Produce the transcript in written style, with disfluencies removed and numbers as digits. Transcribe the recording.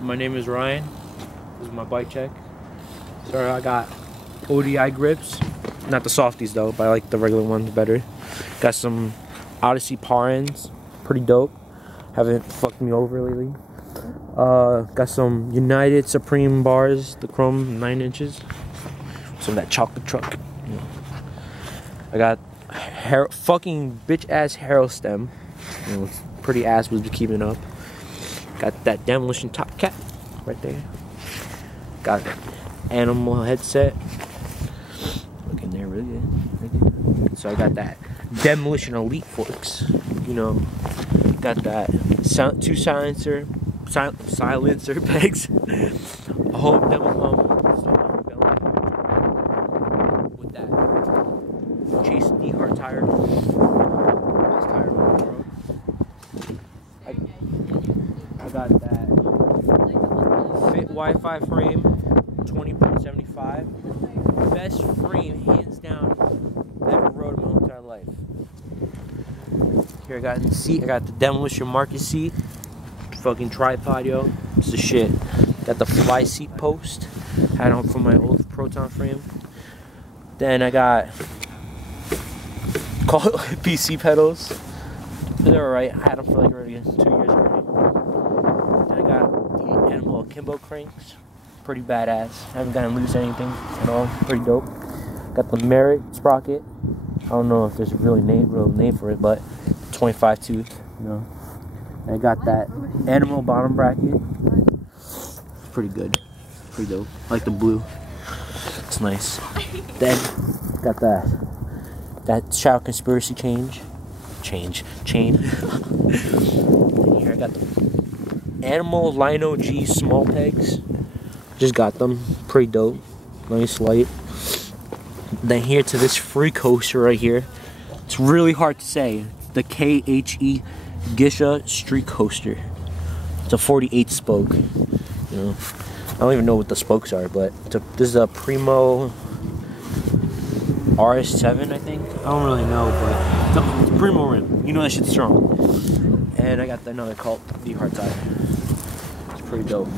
My name is Ryan. This is my bike check. So I got ODI grips. Not the softies though, but I like the regular ones better. Got some Odyssey par ends. Pretty dope. Haven't fucked me over lately. Got some United Supreme bars, the chrome 9 inches. Some of that chocolate truck. I got fucking bitch ass Harrow stem. You know, it's pretty ass was keeping up. Got that demolition top cap right there. Got animal headset. Looking there really good. Really good. So I got that demolition elite forks. You know, got that two silencer pegs. A whole demo with that Chase D hard tire. Best tire in the world. I got that Fit Wi-Fi frame, 20.75. Best frame, hands down, ever rode in my entire life. Here I got the seat. I got the demolition market seat. Fucking tripod, yo. It's the shit. Got the fly seat post. Had on from my old Proton frame. Then I got PC pedals. They're alright. I had them for like already 2 years already. Then I got the Animal Akimbo cranks. Pretty badass. Haven't gotten loose anything at all. Pretty dope. Got the Merit sprocket. I don't know if there's a real name for it, but 25 tooth. You know. And I got that Animal bottom bracket. Pretty good. Pretty dope. I like the blue. It's nice. Then got that Shadow Conspiracy chain. Then here I got the Animal Lino G small pegs. Just got them. Pretty dope. Nice light. Then here to this free coaster right here. It's really hard to say. The KHE Gisha Street Coaster. It's a 48 spoke. You know, I don't even know what the spokes are, but this is a Primo RS7, I think. I don't really know, but it's a Primo rim. You know that shit's strong. And I got another Cult V hard tire. It's pretty dope.